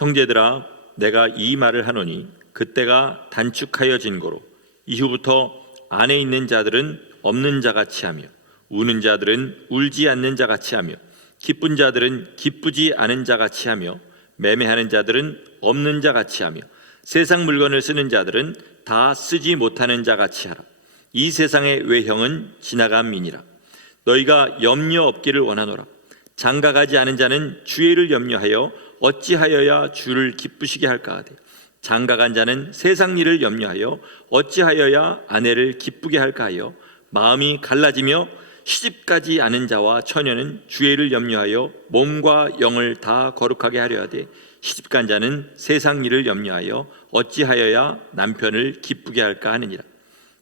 형제들아, 내가 이 말을 하노니 그때가 단축하여진 고로 이후부터 안에 있는 자들은 없는 자같이 하며 우는 자들은 울지 않는 자같이 하며 기쁜 자들은 기쁘지 않은 자같이 하며 매매하는 자들은 없는 자같이 하며 세상 물건을 쓰는 자들은 다 쓰지 못하는 자같이 하라. 이 세상의 외형은 지나감이니라. 너희가 염려 없기를 원하노라. 장가가지 않은 자는 주의를 염려하여 어찌하여야 주를 기쁘시게 할까 하되 장가간 자는 세상 일을 염려하여 어찌하여야 아내를 기쁘게 할까 하여 마음이 갈라지며 시집가지 않은 자와 처녀는 주의를 염려하여 몸과 영을 다 거룩하게 하려 하되 시집간 자는 세상 일을 염려하여 어찌하여야 남편을 기쁘게 할까 하느니라.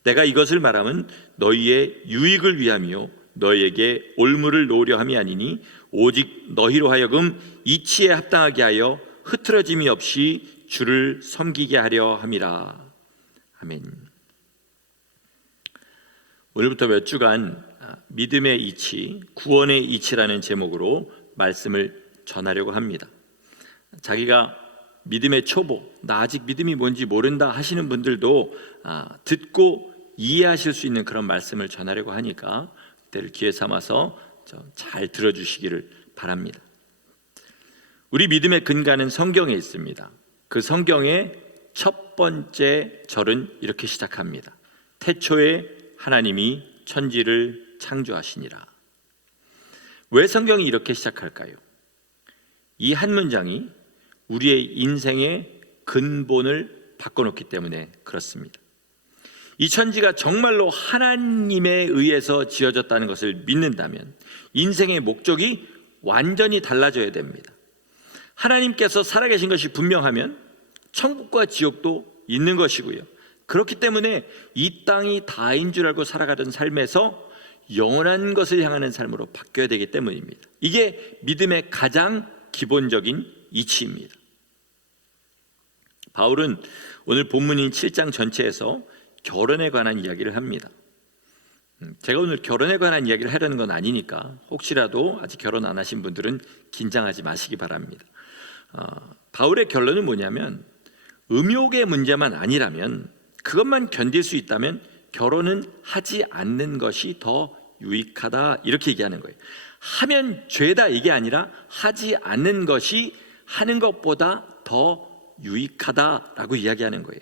내가 이것을 말하면 너희의 유익을 위함이요 너희에게 올무를 놓으려 함이 아니니 오직 너희로 하여금 이치에 합당하게 하여 흐트러짐이 없이 주를 섬기게 하려 함이라. 아멘. 오늘부터 몇 주간 믿음의 이치, 구원의 이치라는 제목으로 말씀을 전하려고 합니다. 자기가 믿음의 초보, 나 아직 믿음이 뭔지 모른다 하시는 분들도 듣고 이해하실 수 있는 그런 말씀을 전하려고 하니까 그때를 기회 삼아서 잘 들어주시기를 바랍니다. 우리 믿음의 근간은 성경에 있습니다. 그 성경의 첫 번째 절은 이렇게 시작합니다. 태초에 하나님이 천지를 창조하시니라. 왜 성경이 이렇게 시작할까요? 이 한 문장이 우리의 인생의 근본을 바꿔놓기 때문에 그렇습니다. 이 천지가 정말로 하나님에 의해서 지어졌다는 것을 믿는다면 인생의 목적이 완전히 달라져야 됩니다. 하나님께서 살아계신 것이 분명하면 천국과 지옥도 있는 것이고요. 그렇기 때문에 이 땅이 다인 줄 알고 살아가던 삶에서 영원한 것을 향하는 삶으로 바뀌어야 되기 때문입니다. 이게 믿음의 가장 기본적인 이치입니다. 바울은 오늘 본문인 7장 전체에서 결혼에 관한 이야기를 합니다. 제가 오늘 결혼에 관한 이야기를 하려는 건 아니니까 혹시라도 아직 결혼 안 하신 분들은 긴장하지 마시기 바랍니다. 바울의 결론은 뭐냐면 음욕의 문제만 아니라면 그것만 견딜 수 있다면 결혼은 하지 않는 것이 더 유익하다 이렇게 얘기하는 거예요. 하면 죄다 이게 아니라 하지 않는 것이 하는 것보다 더 유익하다라고 이야기하는 거예요.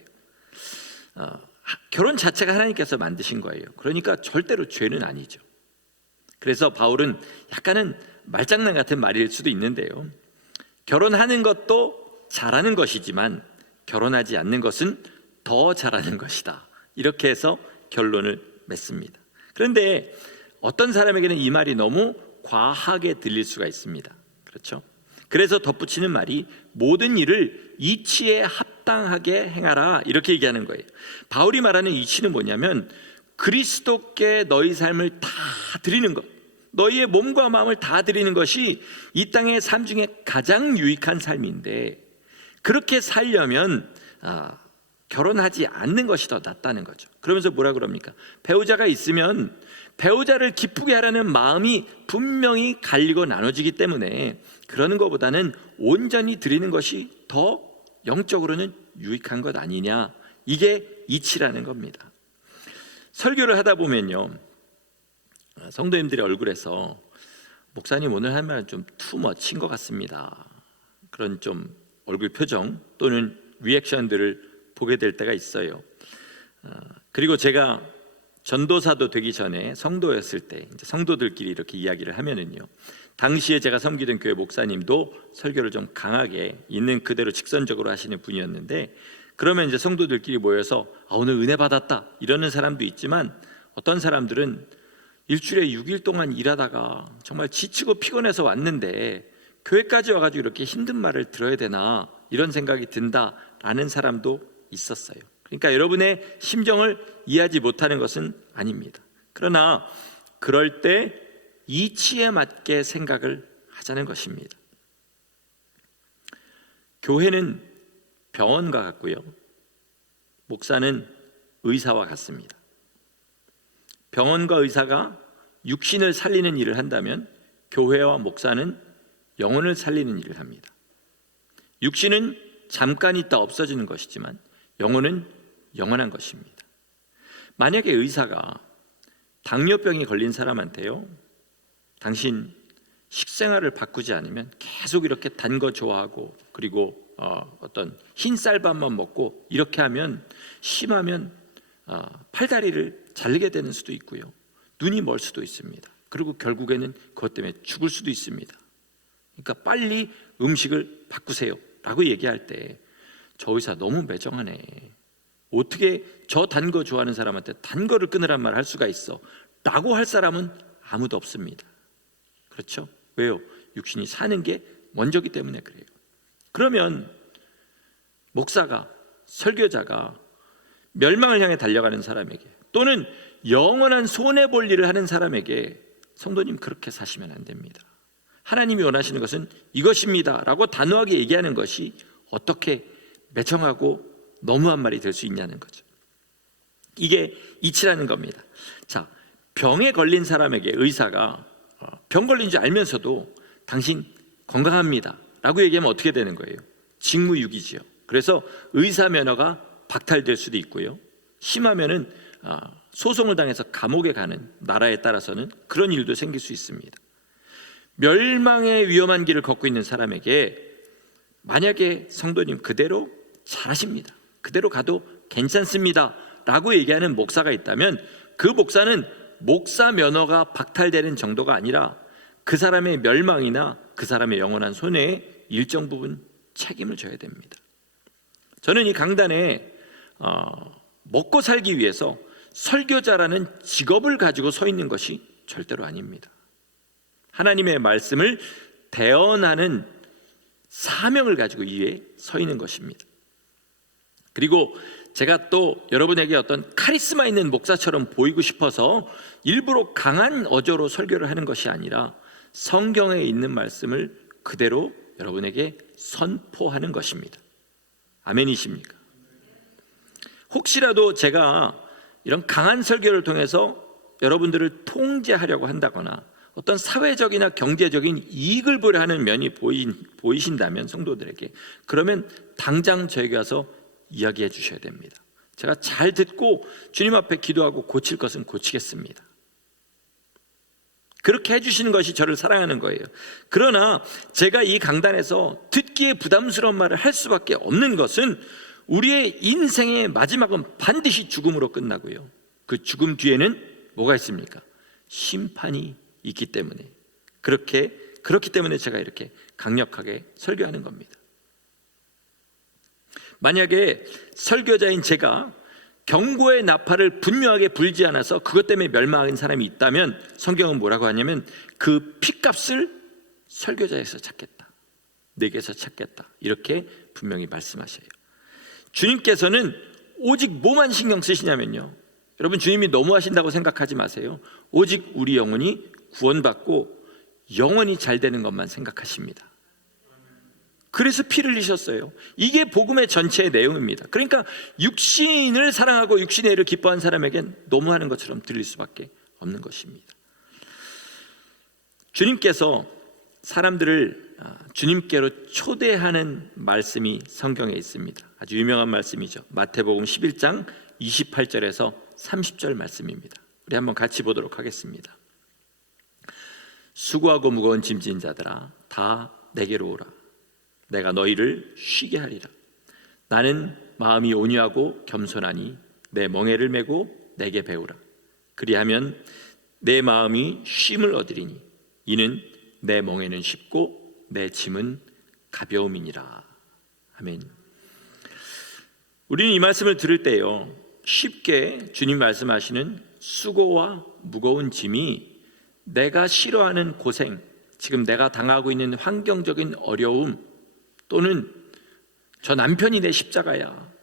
결혼 자체가 하나님께서 만드신 거예요. 그러니까 절대로 죄는 아니죠. 그래서 바울은 약간은 말장난 같은 말일 수도 있는데요, 결혼하는 것도 잘하는 것이지만 결혼하지 않는 것은 더 잘하는 것이다 이렇게 해서 결론을 맺습니다. 그런데 어떤 사람에게는 이 말이 너무 과하게 들릴 수가 있습니다. 그렇죠? 그래서 덧붙이는 말이 모든 일을 이치에 합당하게 행하라 이렇게 얘기하는 거예요. 바울이 말하는 이치는 뭐냐면 그리스도께 너희 삶을 다 드리는 것, 너희의 몸과 마음을 다 드리는 것이 이 땅의 삶 중에 가장 유익한 삶인데 그렇게 살려면 결혼하지 않는 것이 더 낫다는 거죠. 그러면서 뭐라 그럽니까? 배우자가 있으면 배우자를 기쁘게 하라는 마음이 분명히 갈리고 나눠지기 때문에 그러는 것보다는 온전히 드리는 것이 더 영적으로는 유익한 것 아니냐, 이게 이치라는 겁니다. 설교를 하다 보면요, 성도님들의 얼굴에서 목사님 오늘 할 말은 좀 투머치인 것 같습니다, 그런 좀 얼굴 표정 또는 리액션들을 보게 될 때가 있어요. 그리고 제가 전도사도 되기 전에 성도였을 때 이제 성도들끼리 이렇게 이야기를 하면은요, 당시에 제가 섬기던 교회 목사님도 설교를 좀 강하게 있는 그대로 직선적으로 하시는 분이었는데, 그러면 이제 성도들끼리 모여서 오늘 은혜 받았다 이러는 사람도 있지만 어떤 사람들은 일주일에 6일 동안 일하다가 정말 지치고 피곤해서 왔는데 교회까지 와가지고 이렇게 힘든 말을 들어야 되나 이런 생각이 든다라는 사람도 있었어요. 그러니까 여러분의 심정을 이해하지 못하는 것은 아닙니다. 그러나 그럴 때 이치에 맞게 생각을 하자는 것입니다. 교회는 병원과 같고요, 목사는 의사와 같습니다. 병원과 의사가 육신을 살리는 일을 한다면 교회와 목사는 영혼을 살리는 일을 합니다. 육신은 잠깐 있다 없어지는 것이지만 영혼은 영원한 것입니다. 만약에 의사가 당뇨병에 걸린 사람한테요, 당신 식생활을 바꾸지 않으면 계속 이렇게 단 거 좋아하고 그리고 어떤 흰 쌀밥만 먹고 이렇게 하면 심하면 팔다리를 자르게 되는 수도 있고요, 눈이 멀 수도 있습니다. 그리고 결국에는 그것 때문에 죽을 수도 있습니다. 그러니까 빨리 음식을 바꾸세요 라고 얘기할 때 저 의사 너무 매정하네, 어떻게 저 단 거 좋아하는 사람한테 단 거를 끊으란 말 할 수가 있어 라고 할 사람은 아무도 없습니다. 그렇죠? 왜요? 육신이 사는 게 먼저기 때문에 그래요. 그러면 목사가, 설교자가 멸망을 향해 달려가는 사람에게 또는 영원한 손해볼 일을 하는 사람에게 성도님 그렇게 사시면 안 됩니다. 하나님이 원하시는 것은 이것입니다 라고 단호하게 얘기하는 것이 어떻게 매정하고 너무한 말이 될 수 있냐는 거죠. 이게 이치라는 겁니다. 자, 병에 걸린 사람에게 의사가 병 걸린 줄 알면서도 당신 건강합니다 라고 얘기하면 어떻게 되는 거예요? 직무유기지요. 그래서 의사 면허가 박탈될 수도 있고요, 심하면은 소송을 당해서 감옥에 가는, 나라에 따라서는 그런 일도 생길 수 있습니다. 멸망의 위험한 길을 걷고 있는 사람에게 만약에 성도님 그대로 잘하십니다, 그대로 가도 괜찮습니다 라고 얘기하는 목사가 있다면 그 목사는 목사 면허가 박탈되는 정도가 아니라 그 사람의 멸망이나 그 사람의 영원한 손해에 일정 부분 책임을 져야 됩니다. 저는 이 강단에 먹고 살기 위해서 설교자라는 직업을 가지고 서 있는 것이 절대로 아닙니다. 하나님의 말씀을 대언하는 사명을 가지고 이 위에 서 있는 것입니다. 그리고 제가 또 여러분에게 어떤 카리스마 있는 목사처럼 보이고 싶어서 일부러 강한 어조로 설교를 하는 것이 아니라 성경에 있는 말씀을 그대로 여러분에게 선포하는 것입니다. 아멘이십니까? 혹시라도 제가 이런 강한 설교를 통해서 여러분들을 통제하려고 한다거나 어떤 사회적이나 경제적인 이익을 보려 하는 면이 보이신다면 성도들에게, 그러면 당장 저에게 와서 이야기해 주셔야 됩니다. 제가 잘 듣고 주님 앞에 기도하고 고칠 것은 고치겠습니다. 그렇게 해주시는 것이 저를 사랑하는 거예요. 그러나 제가 이 강단에서 듣기에 부담스러운 말을 할 수밖에 없는 것은 우리의 인생의 마지막은 반드시 죽음으로 끝나고요, 그 죽음 뒤에는 뭐가 있습니까? 심판이 있기 때문에, 그렇기 때문에 제가 이렇게 강력하게 설교하는 겁니다. 만약에 설교자인 제가 경고의 나팔을 분명하게 불지 않아서 그것 때문에 멸망한 사람이 있다면 성경은 뭐라고 하냐면 그 핏값을 설교자에서 찾겠다, 내게서 찾겠다, 이렇게 분명히 말씀하셔요. 주님께서는 오직 뭐만 신경 쓰시냐면요, 여러분 주님이 너무하신다고 생각하지 마세요. 오직 우리 영혼이 구원받고 영원히 잘 되는 것만 생각하십니다. 그래서 피를 흘리셨어요. 이게 복음의 전체의 내용입니다. 그러니까 육신을 사랑하고 육신의 일을 기뻐하는 사람에겐 너무하는 것처럼 들릴 수밖에 없는 것입니다. 주님께서 사람들을 주님께로 초대하는 말씀이 성경에 있습니다. 아주 유명한 말씀이죠. 마태복음 11장 28절에서 30절 말씀입니다. 우리 한번 같이 보도록 하겠습니다. 수고하고 무거운 짐진 자들아 다 내게로 오라. 내가 너희를 쉬게 하리라. 나는 마음이 온유하고 겸손하니 내 멍에를 메고 내게 배우라. 그리하면 내 마음이 쉼을 얻으리니 이는 내 멍에는 쉽고 내 짐은 가벼움이니라. 아멘. 우리는 이 말씀을 들을 때요, 쉽게 주님 말씀하시는 수고와 무거운 짐이 내가 싫어하는 고생, 지금 내가 당하고 있는 환경적인 어려움, 또는 저 남편이 내 십자가야,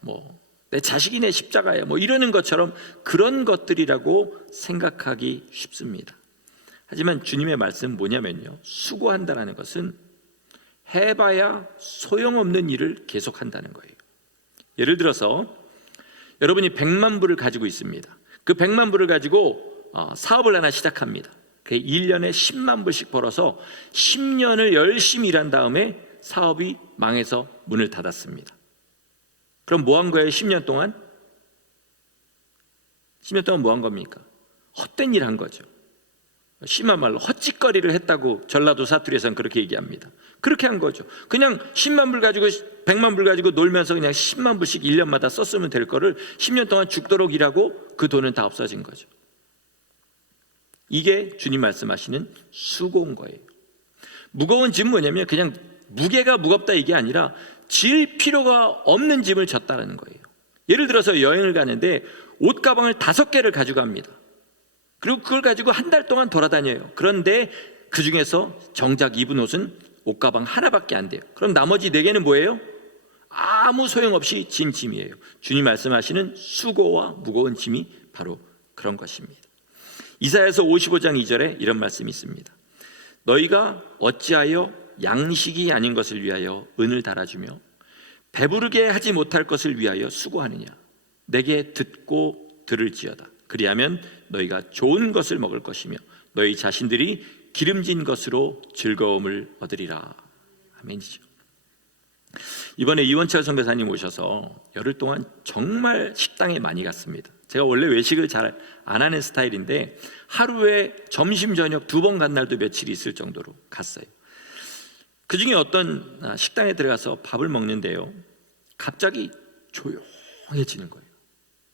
내 자식이 내 십자가야, 이러는 것처럼 그런 것들이라고 생각하기 쉽습니다. 하지만 주님의 말씀은 뭐냐면요, 수고한다는 것은 해봐야 소용없는 일을 계속한다는 거예요. 예를 들어서 여러분이 100만 불을 가지고 있습니다. 그 100만 불을 가지고 사업을 하나 시작합니다. 1년에 10만 불씩 벌어서 10년을 열심히 일한 다음에 사업이 망해서 문을 닫았습니다. 그럼 뭐 한 거예요? 10년 동안? 10년 동안 뭐 한 겁니까? 헛된 일 한 거죠. 심한 말로 헛짓거리를 했다고 전라도 사투리에서는 그렇게 얘기합니다. 그렇게 한 거죠. 그냥 10만 불 가지고 100만 불 가지고 놀면서 그냥 10만 불씩 1년마다 썼으면 될 거를 10년 동안 죽도록 일하고 그 돈은 다 없어진 거죠. 이게 주님 말씀하시는 수고인 거예요. 무거운 짐은 뭐냐면 그냥 무게가 무겁다 이게 아니라 질 필요가 없는 짐을 졌다는 거예요. 예를 들어서 여행을 가는데 옷가방을 5개를 가져갑니다. 그리고 그걸 가지고 한 달 동안 돌아다녀요. 그런데 그 중에서 정작 입은 옷은 옷가방 하나밖에 안 돼요. 그럼 나머지 4개는 뭐예요? 아무 소용없이 짐이에요. 주님 말씀하시는 수고와 무거운 짐이 바로 그런 것입니다. 이사야서 55장 2절에 이런 말씀이 있습니다. 너희가 어찌하여 양식이 아닌 것을 위하여 은을 달아주며 배부르게 하지 못할 것을 위하여 수고하느냐. 내게 듣고 들을지어다. 그리하면 너희가 좋은 것을 먹을 것이며 너희 자신들이 기름진 것으로 즐거움을 얻으리라. 아멘이죠. 이번에 이원철 선교사님 오셔서 열흘 동안 정말 식당에 많이 갔습니다. 제가 원래 외식을 잘 안 하는 스타일인데 하루에 점심 저녁 2번 간 날도 며칠이 있을 정도로 갔어요. 그 중에 어떤 식당에 들어가서 밥을 먹는데요, 갑자기 조용해지는 거예요.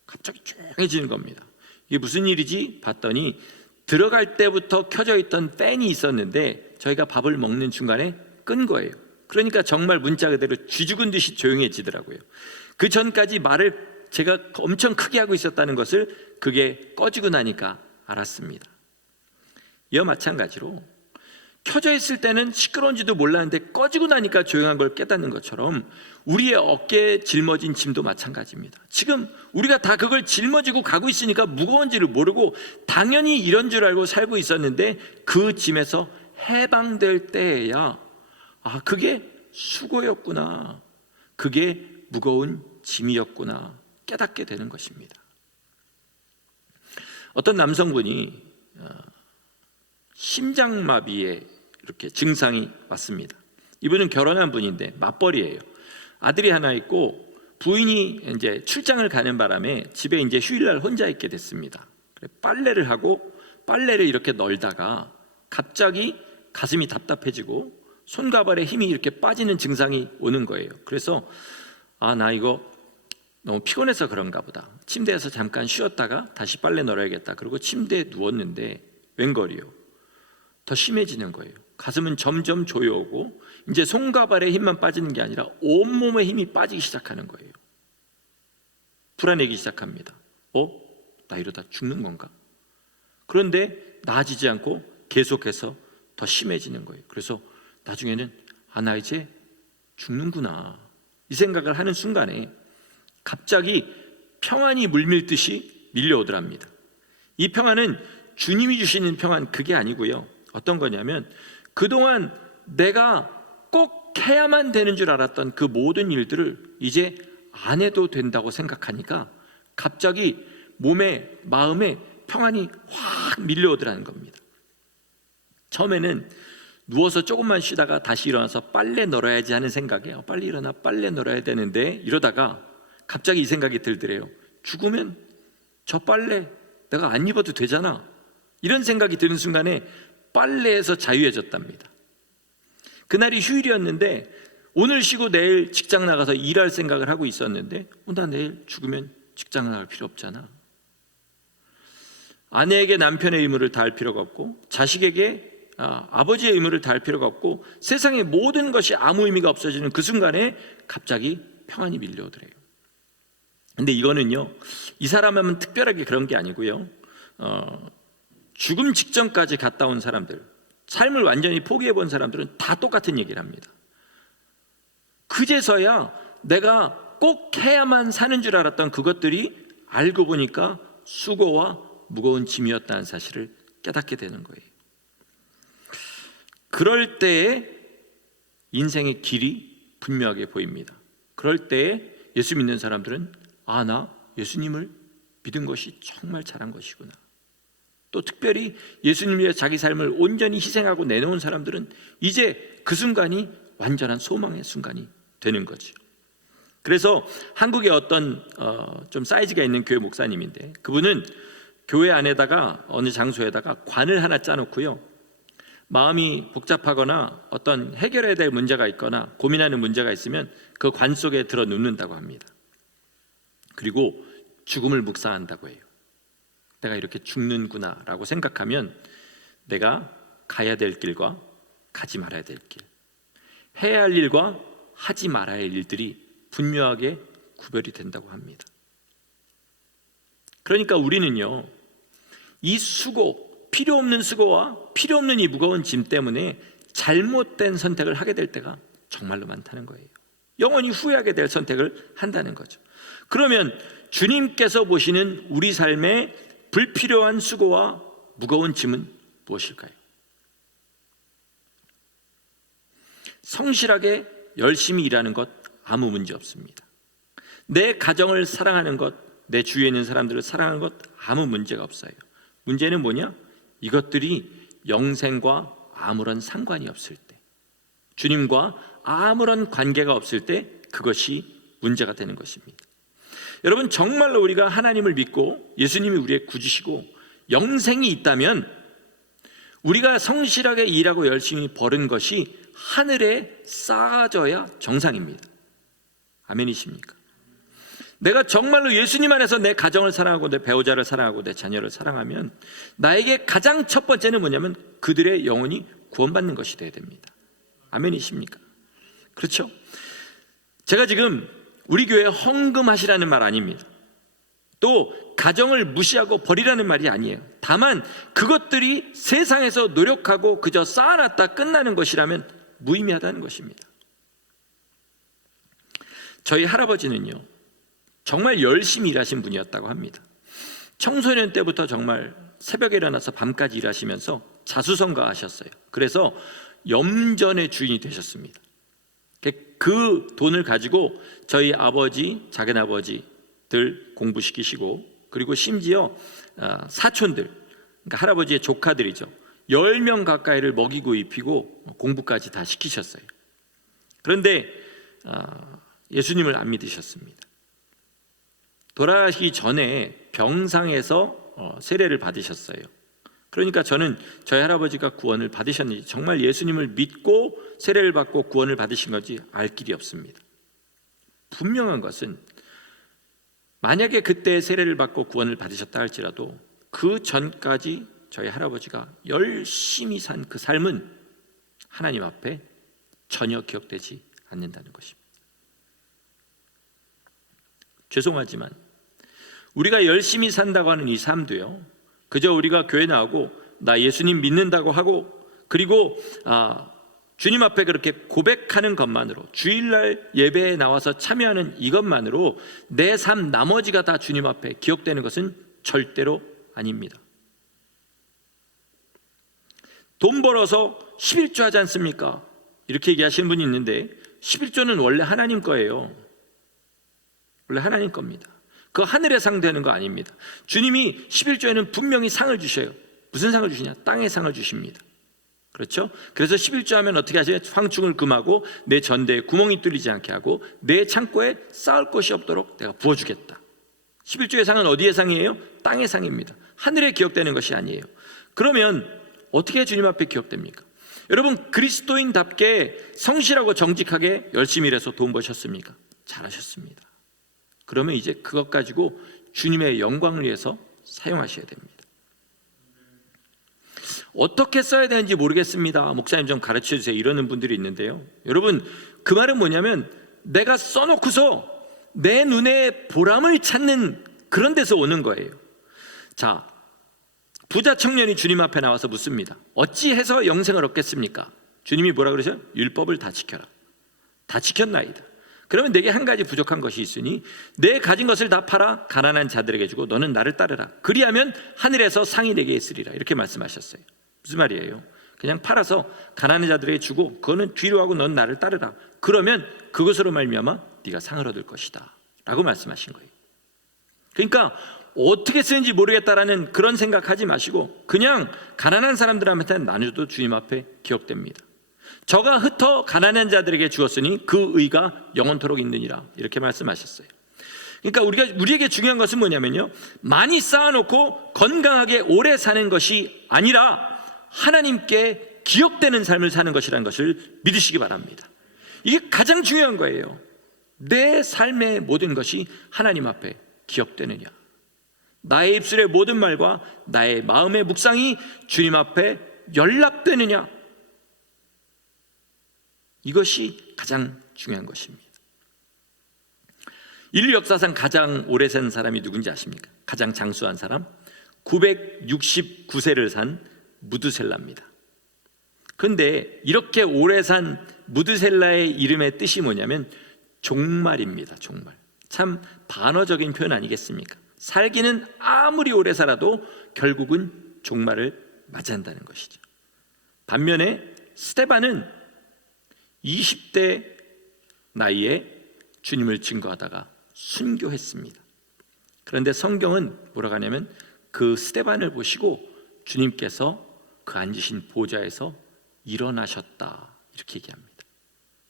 갑자기 조용해지는 겁니다. 이게 무슨 일이지? 봤더니 들어갈 때부터 켜져 있던 팬이 있었는데 저희가 밥을 먹는 중간에 끈 거예요. 그러니까 정말 문자 그대로 쥐 죽은 듯이 조용해지더라고요. 그 전까지 말을 제가 엄청 크게 하고 있었다는 것을 그게 꺼지고 나니까 알았습니다. 이와 마찬가지로 켜져 있을 때는 시끄러운지도 몰랐는데 꺼지고 나니까 조용한 걸 깨닫는 것처럼 우리의 어깨에 짊어진 짐도 마찬가지입니다. 지금 우리가 다 그걸 짊어지고 가고 있으니까 무거운지를 모르고 당연히 이런 줄 알고 살고 있었는데 그 짐에서 해방될 때에야 그게 수고였구나, 그게 무거운 짐이었구나 깨닫게 되는 것입니다. 어떤 남성분이 심장마비에 이렇게 증상이 왔습니다. 이분은 결혼한 분인데 맞벌이에요. 아들이 하나 있고 부인이 이제 출장을 가는 바람에 집에 이제 휴일날 혼자 있게 됐습니다. 빨래를 하고 빨래를 이렇게 널다가 갑자기 가슴이 답답해지고 손가발에 힘이 이렇게 빠지는 증상이 오는 거예요. 그래서 나 이거 너무 피곤해서 그런가 보다. 침대에서 잠깐 쉬었다가 다시 빨래 널어야겠다. 그리고 침대에 누웠는데 웬걸이요, 더 심해지는 거예요. 가슴은 점점 조여오고 이제 손가발에 힘만 빠지는 게 아니라 온몸에 힘이 빠지기 시작하는 거예요. 불안해지기 시작합니다. 나 이러다 죽는 건가? 그런데 나아지지 않고 계속해서 더 심해지는 거예요. 그래서 나중에는 나 이제 죽는구나 이 생각을 하는 순간에 갑자기 평안이 물밀듯이 밀려오더랍니다. 이 평안은 주님이 주시는 평안 그게 아니고요. 어떤 거냐면 그동안 내가 꼭 해야만 되는 줄 알았던 그 모든 일들을 이제 안 해도 된다고 생각하니까 갑자기 몸에 마음에 평안이 확 밀려오더라는 겁니다. 처음에는 누워서 조금만 쉬다가 다시 일어나서 빨래 널어야지 하는 생각에 빨리 일어나 빨래 널어야 되는데 이러다가 갑자기 이 생각이 들더래요. 죽으면 저 빨래 내가 안 입어도 되잖아. 이런 생각이 드는 순간에 빨래에서 자유해졌답니다. 그날이 휴일이었는데 오늘 쉬고 내일 직장 나가서 일할 생각을 하고 있었는데 나 내일 죽으면 직장 나갈 필요 없잖아. 아내에게 남편의 의무를 다할 필요가 없고 자식에게 아버지의 의무를 다할 필요가 없고 세상의 모든 것이 아무 의미가 없어지는 그 순간에 갑자기 평안이 밀려오더래요. 근데 이거는요, 이 사람은 특별하게 그런 게 아니고요, 죽음 직전까지 갔다 온 사람들, 삶을 완전히 포기해 본 사람들은 다 똑같은 얘기를 합니다. 그제서야 내가 꼭 해야만 사는 줄 알았던 그것들이 알고 보니까 수고와 무거운 짐이었다는 사실을 깨닫게 되는 거예요. 그럴 때에 인생의 길이 분명하게 보입니다. 그럴 때에 예수 믿는 사람들은 나 예수님을 믿은 것이 정말 잘한 것이구나. 또 특별히 예수님 위해 자기 삶을 온전히 희생하고 내놓은 사람들은 이제 그 순간이 완전한 소망의 순간이 되는 거죠. 그래서 한국의 어떤 좀 사이즈가 있는 교회 목사님인데, 그분은 교회 안에다가 어느 장소에다가 관을 하나 짜놓고요, 마음이 복잡하거나 어떤 해결해야 될 문제가 있거나 고민하는 문제가 있으면 그 관 속에 들어 눕는다고 합니다. 그리고 죽음을 묵상한다고 해요. 내가 이렇게 죽는구나 라고 생각하면 내가 가야 될 길과 가지 말아야 될 길, 해야 할 일과 하지 말아야 할 일들이 분명하게 구별이 된다고 합니다. 그러니까 우리는요, 이 수고, 필요 없는 수고와 필요 없는 이 무거운 짐 때문에 잘못된 선택을 하게 될 때가 정말로 많다는 거예요. 영원히 후회하게 될 선택을 한다는 거죠. 그러면 주님께서 보시는 우리 삶의 불필요한 수고와 무거운 짐은 무엇일까요? 성실하게 열심히 일하는 것 아무 문제 없습니다. 내 가정을 사랑하는 것, 내 주위에 있는 사람들을 사랑하는 것 아무 문제가 없어요. 문제는 뭐냐? 이것들이 영생과 아무런 상관이 없을 때, 주님과 아무런 관계가 없을 때 그것이 문제가 되는 것입니다. 여러분, 정말로 우리가 하나님을 믿고 예수님이 우리의 구주시고 영생이 있다면 우리가 성실하게 일하고 열심히 버는 것이 하늘에 쌓아져야 정상입니다. 아멘이십니까? 내가 정말로 예수님 안에서 내 가정을 사랑하고 내 배우자를 사랑하고 내 자녀를 사랑하면 나에게 가장 첫 번째는 뭐냐면 그들의 영혼이 구원받는 것이 되어야 됩니다. 아멘이십니까? 그렇죠? 제가 지금 우리 교회에 헌금하시라는 말 아닙니다. 또 가정을 무시하고 버리라는 말이 아니에요. 다만 그것들이 세상에서 노력하고 그저 쌓아놨다 끝나는 것이라면 무의미하다는 것입니다. 저희 할아버지는요, 정말 열심히 일하신 분이었다고 합니다. 청소년 때부터 정말 새벽에 일어나서 밤까지 일하시면서 자수성가하셨어요. 그래서 염전의 주인이 되셨습니다. 그 돈을 가지고 저희 아버지, 작은아버지들 공부시키시고, 그리고 심지어 사촌들, 그러니까 할아버지의 조카들이죠, 10명 가까이를 먹이고 입히고 공부까지 다 시키셨어요. 그런데 예수님을 안 믿으셨습니다. 돌아가시기 전에 병상에서 세례를 받으셨어요. 그러니까 저는 저희 할아버지가 구원을 받으셨는지, 정말 예수님을 믿고 세례를 받고 구원을 받으신 건지 알 길이 없습니다. 분명한 것은 만약에 그때 세례를 받고 구원을 받으셨다 할지라도 그 전까지 저희 할아버지가 열심히 산 그 삶은 하나님 앞에 전혀 기억되지 않는다는 것입니다. 죄송하지만 우리가 열심히 산다고 하는 이 삶도요, 그저 우리가 교회 나오고 나 예수님 믿는다고 하고, 그리고 주님 앞에 그렇게 고백하는 것만으로, 주일날 예배에 나와서 참여하는 이것만으로 내 삶 나머지가 다 주님 앞에 기억되는 것은 절대로 아닙니다. 돈 벌어서 11조 하지 않습니까? 이렇게 얘기하시는 분이 있는데 11조는 원래 하나님 거예요. 원래 하나님 겁니다. 그 하늘의 상 되는 거 아닙니다. 주님이 11조에는 분명히 상을 주셔요. 무슨 상을 주시냐? 땅의 상을 주십니다. 그렇죠? 그래서 11조 하면 어떻게 하세요? 황충을 금하고 내 전대에 구멍이 뚫리지 않게 하고 내 창고에 쌓을 것이 없도록 내가 부어주겠다. 11조의 상은 어디의 상이에요? 땅의 상입니다. 하늘에 기억되는 것이 아니에요. 그러면 어떻게 주님 앞에 기억됩니까? 여러분, 그리스도인답게 성실하고 정직하게 열심히 일해서 돈 버셨습니까? 잘하셨습니다. 그러면 이제 그것 가지고 주님의 영광을 위해서 사용하셔야 됩니다. 어떻게 써야 되는지 모르겠습니다, 목사님 좀 가르쳐 주세요, 이러는 분들이 있는데요, 여러분, 그 말은 뭐냐면 내가 써놓고서 내 눈에 보람을 찾는 그런 데서 오는 거예요. 자, 부자 청년이 주님 앞에 나와서 묻습니다. 어찌해서 영생을 얻겠습니까? 주님이 뭐라 그러셔요? 율법을 다 지켜라. 다 지켰나이다. 그러면 내게 한 가지 부족한 것이 있으니 내 가진 것을 다 팔아 가난한 자들에게 주고 너는 나를 따르라. 그리하면 하늘에서 상이 내게 있으리라. 이렇게 말씀하셨어요. 무슨 말이에요? 그냥 팔아서 가난한 자들에게 주고 그거는 뒤로 하고 넌 나를 따르라. 그러면 그것으로 말미암아 네가 상을 얻을 것이다 라고 말씀하신 거예요. 그러니까 어떻게 쓰는지 모르겠다라는 그런 생각하지 마시고 그냥 가난한 사람들한테 나눠도 주님 앞에 기억됩니다. 저가 흩어 가난한 자들에게 주었으니 그 의가 영원토록 있느니라. 이렇게 말씀하셨어요. 그러니까 우리에게 중요한 것은 뭐냐면요, 많이 쌓아놓고 건강하게 오래 사는 것이 아니라 하나님께 기억되는 삶을 사는 것이라는 것을 믿으시기 바랍니다. 이게 가장 중요한 거예요. 내 삶의 모든 것이 하나님 앞에 기억되느냐, 나의 입술의 모든 말과 나의 마음의 묵상이 주님 앞에 연락되느냐, 이것이 가장 중요한 것입니다. 인류 역사상 가장 오래 산 사람이 누군지 아십니까? 가장 장수한 사람, 969세를 산 무드셀라입니다. 그런데 이렇게 오래 산 무드셀라의 이름의 뜻이 뭐냐면 종말입니다. 종말. 참 반어적인 표현 아니겠습니까? 살기는 아무리 오래 살아도 결국은 종말을 맞이한다는 것이죠. 반면에 스데반은 20대 나이에 주님을 증거하다가 순교했습니다. 그런데 성경은 뭐라고 하냐면 그 스데반을 보시고 주님께서 그 앉으신 보좌에서 일어나셨다, 이렇게 얘기합니다.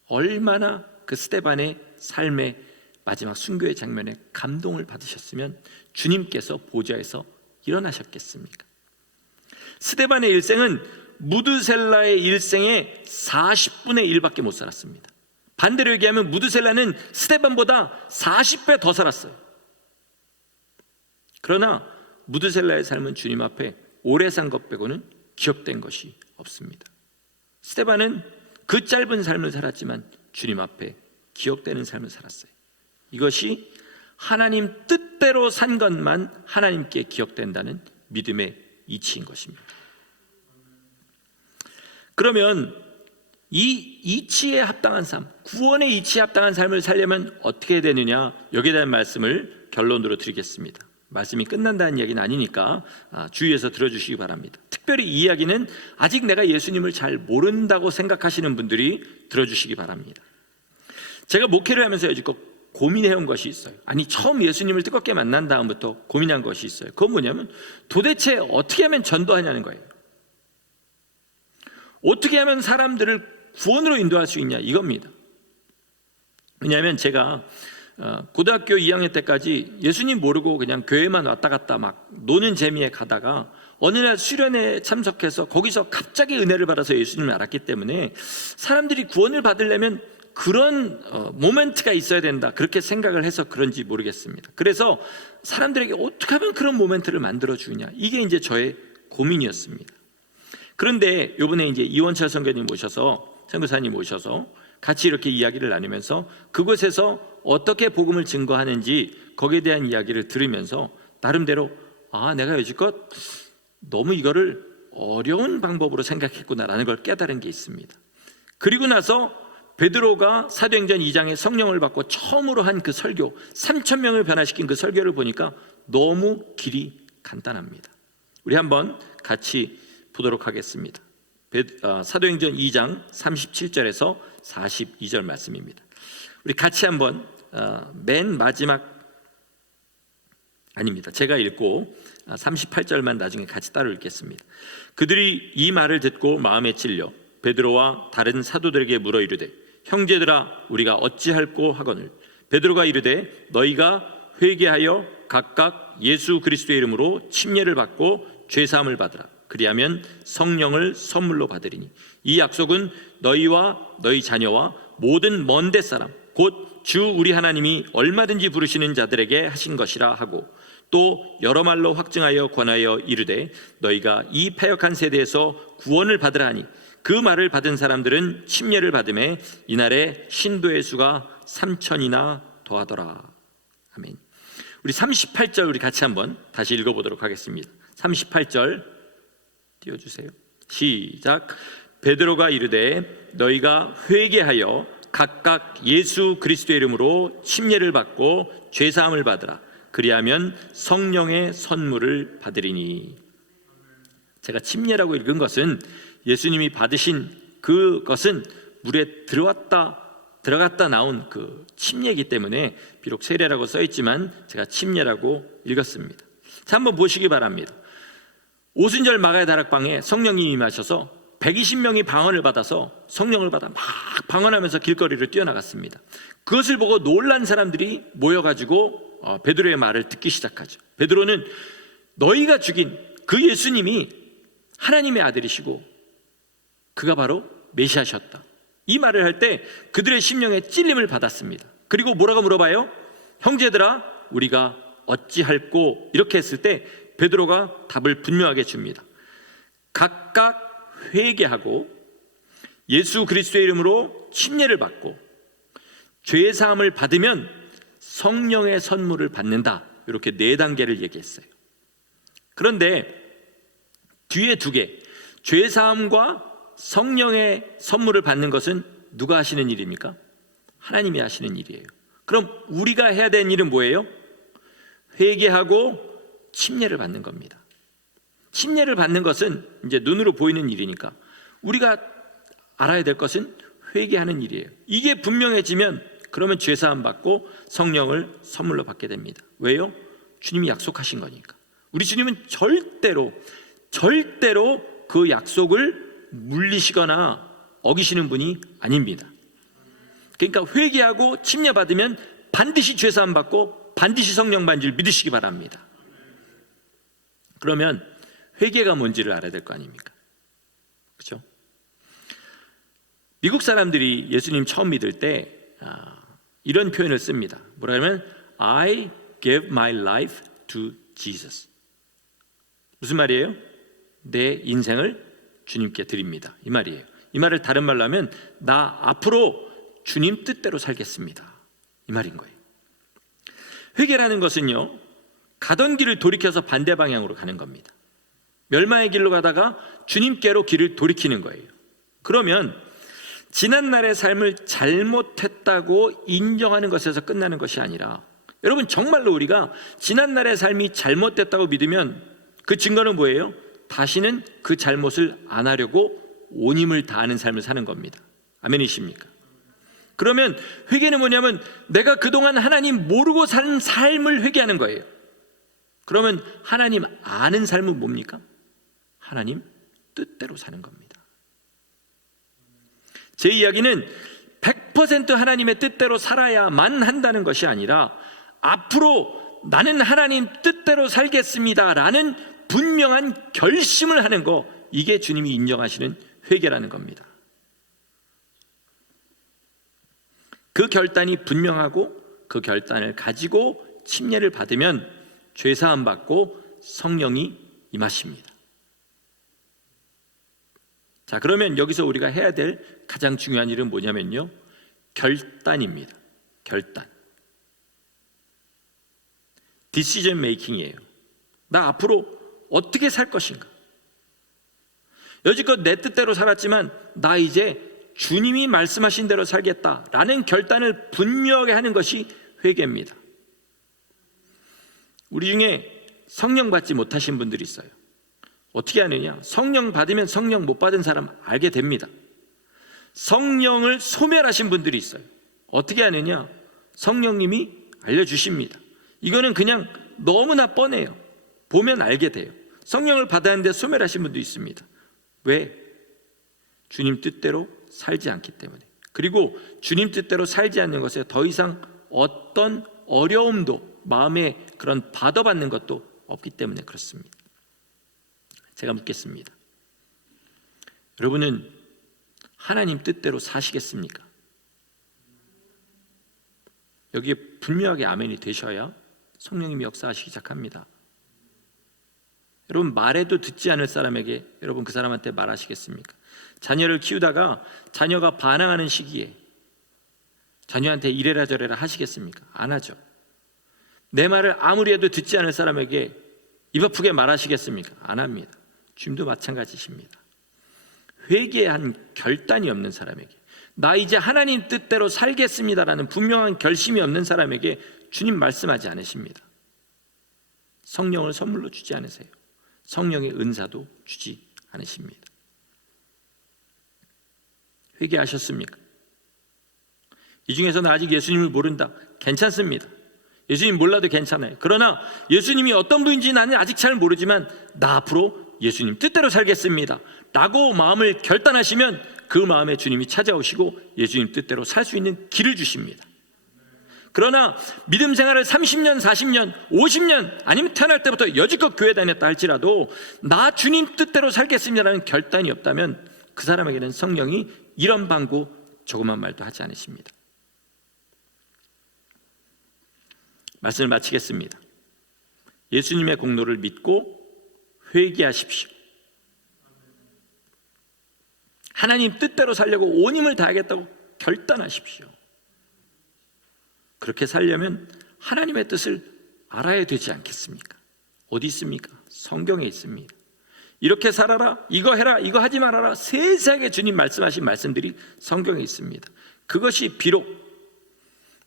얼마나 그 스데반의 삶의 마지막 순교의 장면에 감동을 받으셨으면 주님께서 보좌에서 일어나셨겠습니까? 스데반의 일생은 무드셀라의 일생의 40분의 1밖에 못 살았습니다. 반대로 얘기하면 무드셀라는 스데반보다 40배 더 살았어요. 그러나 무드셀라의 삶은 주님 앞에 오래 산 것 빼고는 기억된 것이 없습니다. 스데반은 그 짧은 삶을 살았지만 주님 앞에 기억되는 삶을 살았어요. 이것이 하나님 뜻대로 산 것만 하나님께 기억된다는 믿음의 이치인 것입니다. 그러면 이 이치에 합당한 삶, 구원의 이치에 합당한 삶을 살려면 어떻게 되느냐, 여기에 대한 말씀을 결론으로 드리겠습니다. 말씀이 끝난다는 이야기는 아니니까 주의해서 들어주시기 바랍니다. 특별히 이 이야기는 아직 내가 예수님을 잘 모른다고 생각하시는 분들이 들어주시기 바랍니다. 제가 목회를 하면서 여지껏 고민해온 것이 있어요. 아니, 처음 예수님을 뜨겁게 만난 다음부터 고민한 것이 있어요. 그건 뭐냐면 도대체 어떻게 하면 전도하냐는 거예요. 어떻게 하면 사람들을 구원으로 인도할 수 있냐, 이겁니다. 왜냐하면 제가 고등학교 2학년 때까지 예수님 모르고 그냥 교회만 왔다 갔다 막 노는 재미에 가다가 어느 날 수련회에 참석해서 거기서 갑자기 은혜를 받아서 예수님을 알았기 때문에 사람들이 구원을 받으려면 그런 모멘트가 있어야 된다, 그렇게 생각을 해서 그런지 모르겠습니다. 그래서 사람들에게 어떻게 하면 그런 모멘트를 만들어 주냐, 이게 이제 저의 고민이었습니다. 그런데 이번에 이제 이원철 선교사님 모셔서 같이 이렇게 이야기를 나누면서 그곳에서 어떻게 복음을 증거하는지 거기에 대한 이야기를 들으면서 나름대로 내가 여지껏 너무 이거를 어려운 방법으로 생각했구나라는 걸 깨달은 게 있습니다. 그리고 나서 베드로가 사도행전 2장에 성령을 받고 처음으로 한 그 설교, 3,000명을 변화시킨 그 설교를 보니까 너무 길이 간단합니다. 우리 한번 같이 보도록 하겠습니다. 사도행전 2장 37절에서 42절 말씀입니다. 우리 같이 한번 맨 마지막, 아닙니다, 제가 읽고 38절만 나중에 같이 따로 읽겠습니다. 그들이 이 말을 듣고 마음에 찔려 베드로와 다른 사도들에게 물어 이르되 형제들아 우리가 어찌할꼬 하거늘 베드로가 이르되 너희가 회개하여 각각 예수 그리스도의 이름으로 침례를 받고 죄사함을 받으라. 그리하면 성령을 선물로 받으리니 이 약속은 너희와 너희 자녀와 모든 먼데 사람 곧 주 우리 하나님이 얼마든지 부르시는 자들에게 하신 것이라 하고 또 여러 말로 확증하여 권하여 이르되 너희가 이 패역한 세대에서 구원을 받으라 하니 그 말을 받은 사람들은 침례를 받음에 이날에 신도의 수가 3,000이나 더하더라. 아멘. 우리 38절 우리 같이 한번 다시 읽어보도록 하겠습니다. 38절 띄워주세요. 시작. 베드로가 이르되 너희가 회개하여 각각 예수 그리스도의 이름으로 침례를 받고 죄사함을 받으라. 그리하면 성령의 선물을 받으리니. 제가 침례라고 읽은 것은 예수님이 받으신 그것은 물에 들어갔다 나온 그 침례이기 때문에 비록 세례라고 써있지만 제가 침례라고 읽었습니다. 자, 한번 보시기 바랍니다. 오순절 마가의 다락방에 성령님이 임하셔서 120명이 방언을 받아서 성령을 받아 막 방언하면서 길거리를 뛰어나갔습니다. 그것을 보고 놀란 사람들이 모여가지고 베드로의 말을 듣기 시작하죠. 베드로는 너희가 죽인 그 예수님이 하나님의 아들이시고 그가 바로 메시아셨다, 이 말을 할 때 그들의 심령에 찔림을 받았습니다. 그리고 뭐라고 물어봐요? 형제들아 우리가 어찌할꼬? 이렇게 했을 때 베드로가 답을 분명하게 줍니다. 각각 회개하고 예수 그리스도의 이름으로 침례를 받고 죄 사함을 받으면 성령의 선물을 받는다, 이렇게 4단계를 얘기했어요. 그런데 뒤에 2개, 죄 사함과 성령의 선물을 받는 것은 누가 하시는 일입니까? 하나님이 하시는 일이에요. 그럼 우리가 해야 되는 일은 뭐예요? 회개하고 침례를 받는 겁니다. 침례를 받는 것은 이제 눈으로 보이는 일이니까 우리가 알아야 될 것은 회개하는 일이에요. 이게 분명해지면 그러면 죄사함 받고 성령을 선물로 받게 됩니다. 왜요? 주님이 약속하신 거니까. 우리 주님은 절대로 그 약속을 물리시거나 어기시는 분이 아닙니다. 그러니까 회개하고 침례 받으면 반드시 죄사함 받고 반드시 성령 받는 줄 믿으시기 바랍니다. 그러면 회개가 뭔지를 알아야 될 거 아닙니까? 그렇죠? 미국 사람들이 예수님 처음 믿을 때 이런 표현을 씁니다. 뭐라면 I gave my life to Jesus. 무슨 말이에요? 내 인생을 주님께 드립니다, 이 말이에요. 이 말을 다른 말로 하면 나 앞으로 주님 뜻대로 살겠습니다, 이 말인 거예요. 회개라는 것은요, 가던 길을 돌이켜서 반대 방향으로 가는 겁니다. 멸망의 길로 가다가 주님께로 길을 돌이키는 거예요. 그러면 지난날의 삶을 잘못했다고 인정하는 것에서 끝나는 것이 아니라, 여러분 정말로 우리가 지난날의 삶이 잘못됐다고 믿으면 그 증거는 뭐예요? 다시는 그 잘못을 안 하려고 온 힘을 다하는 삶을 사는 겁니다. 아멘이십니까? 그러면 회개는 뭐냐면 내가 그동안 하나님 모르고 산 삶을 회개하는 거예요. 그러면 하나님 아는 삶은 뭡니까? 하나님 뜻대로 사는 겁니다. 제 이야기는 100% 하나님의 뜻대로 살아야만 한다는 것이 아니라 앞으로 나는 하나님 뜻대로 살겠습니다 라는 분명한 결심을 하는 거, 이게 주님이 인정하시는 회개라는 겁니다. 그 결단이 분명하고 그 결단을 가지고 침례를 받으면 죄사함 받고 성령이 임하십니다. 자, 그러면 여기서 우리가 해야 될 가장 중요한 일은 뭐냐면요, 결단입니다. 결단. 디시전 메이킹이에요. 나 앞으로 어떻게 살 것인가? 여지껏 내 뜻대로 살았지만 나 이제 주님이 말씀하신 대로 살겠다라는 결단을 분명하게 하는 것이 회개입니다. 우리 중에 성령 받지 못하신 분들이 있어요. 어떻게 하느냐? 성령 받으면 성령 못 받은 사람 알게 됩니다. 성령을 소멸하신 분들이 있어요. 어떻게 하느냐? 성령님이 알려주십니다. 이거는 그냥 너무나 뻔해요. 보면 알게 돼요. 성령을 받았는데 소멸하신 분도 있습니다. 왜? 주님 뜻대로 살지 않기 때문에. 그리고 주님 뜻대로 살지 않는 것에 더 이상 어떤 어려움도, 마음에 그런 받아받는 것도 없기 때문에 그렇습니다. 제가 묻겠습니다. 여러분은 하나님 뜻대로 사시겠습니까? 여기에 분명하게 아멘이 되셔야 성령님이 역사하시기 시작합니다. 여러분 말해도 듣지 않을 사람에게 여러분 그 사람한테 말하시겠습니까? 자녀를 키우다가 자녀가 반항하는 시기에 자녀한테 이래라 저래라 하시겠습니까? 안 하죠. 내 말을 아무리 해도 듣지 않을 사람에게 입 아프게 말하시겠습니까? 안 합니다. 주님도 마찬가지십니다. 회개한 결단이 없는 사람에게, 나 이제 하나님 뜻대로 살겠습니다라는 분명한 결심이 없는 사람에게 주님 말씀하지 않으십니다. 성령을 선물로 주지 않으세요. 성령의 은사도 주지 않으십니다. 회개하셨습니까? 이 중에서는 아직 예수님을 모른다. 괜찮습니다. 예수님 몰라도 괜찮아요. 그러나 예수님이 어떤 분인지 나는 아직 잘 모르지만 나 앞으로 예수님 뜻대로 살겠습니다 라고 마음을 결단하시면 그 마음에 주님이 찾아오시고 예수님 뜻대로 살 수 있는 길을 주십니다. 그러나 믿음 생활을 30년, 40년, 50년 아니면 태어날 때부터 여지껏 교회 다녔다 할지라도 나 주님 뜻대로 살겠습니다라는 결단이 없다면 그 사람에게는 성령이 이런 방구 조그만 말도 하지 않으십니다. 말씀을 마치겠습니다. 예수님의 공로를 믿고 회개하십시오. 하나님 뜻대로 살려고 온 힘을 다하겠다고 결단하십시오. 그렇게 살려면 하나님의 뜻을 알아야 되지 않겠습니까? 어디 있습니까? 성경에 있습니다. 이렇게 살아라, 이거 해라, 이거 하지 말아라, 세세하게 주님 말씀하신 말씀들이 성경에 있습니다. 그것이 비록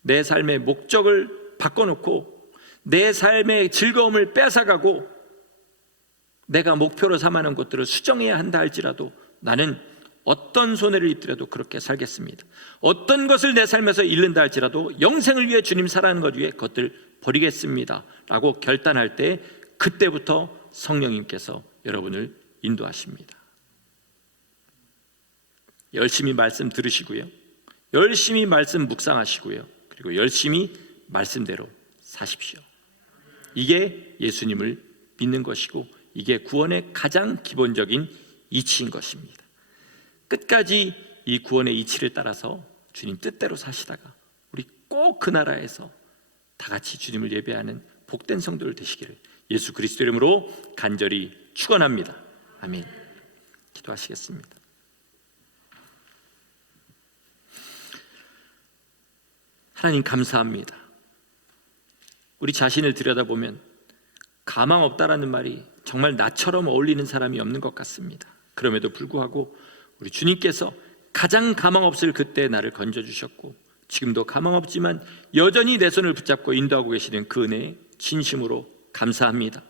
내 삶의 목적을 바꿔놓고 내 삶의 즐거움을 뺏어가고 내가 목표로 삼아놓은 것들을 수정해야 한다 할지라도 나는 어떤 손해를 입더라도 그렇게 살겠습니다. 어떤 것을 내 삶에서 잃는다 할지라도 영생을 위해 주님 살아가는 것 위해 그것들 버리겠습니다 라고 결단할 때 그때부터 성령님께서 여러분을 인도하십니다. 열심히 말씀 들으시고요, 열심히 말씀 묵상하시고요, 그리고 열심히 말씀대로 사십시오. 이게 예수님을 믿는 것이고 이게 구원의 가장 기본적인 이치인 것입니다. 끝까지 이 구원의 이치를 따라서 주님 뜻대로 사시다가 우리 꼭 그 나라에서 다 같이 주님을 예배하는 복된 성도들 되시기를 예수 그리스도 이름으로 간절히 축원합니다. 아멘. 기도하시겠습니다. 하나님 감사합니다. 우리 자신을 들여다보면 가망 없다라는 말이 정말 나처럼 어울리는 사람이 없는 것 같습니다. 그럼에도 불구하고 우리 주님께서 가장 가망 없을 그때 나를 건져주셨고 지금도 가망 없지만 여전히 내 손을 붙잡고 인도하고 계시는 그 은혜에 진심으로 감사합니다.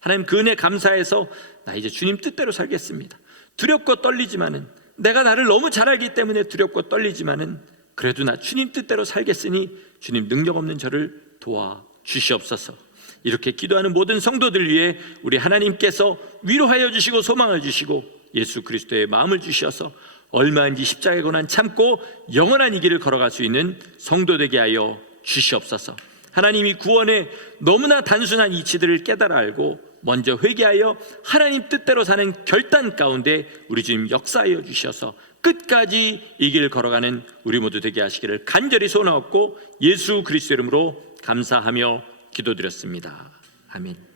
하나님 그 은혜 감사해서 나 이제 주님 뜻대로 살겠습니다. 두렵고 떨리지만은 내가 나를 너무 잘 알기 때문에 두렵고 떨리지만은 그래도 나 주님 뜻대로 살겠으니 주님 능력 없는 저를 도와주시옵소서. 이렇게 기도하는 모든 성도들 위해 우리 하나님께서 위로하여 주시고 소망을 주시고 예수 그리스도의 마음을 주셔서 얼마인지 십자가의 고난 참고 영원한 이 길을 걸어갈 수 있는 성도 되게 하여 주시옵소서. 하나님이 구원의 너무나 단순한 이치들을 깨달아 알고 먼저 회개하여 하나님 뜻대로 사는 결단 가운데 우리 주님 역사하여 주셔서 끝까지 이 길을 걸어가는 우리 모두 되게 하시기를 간절히 소원하옵고 예수 그리스도 이름으로 감사하며 기도드렸습니다. 아멘.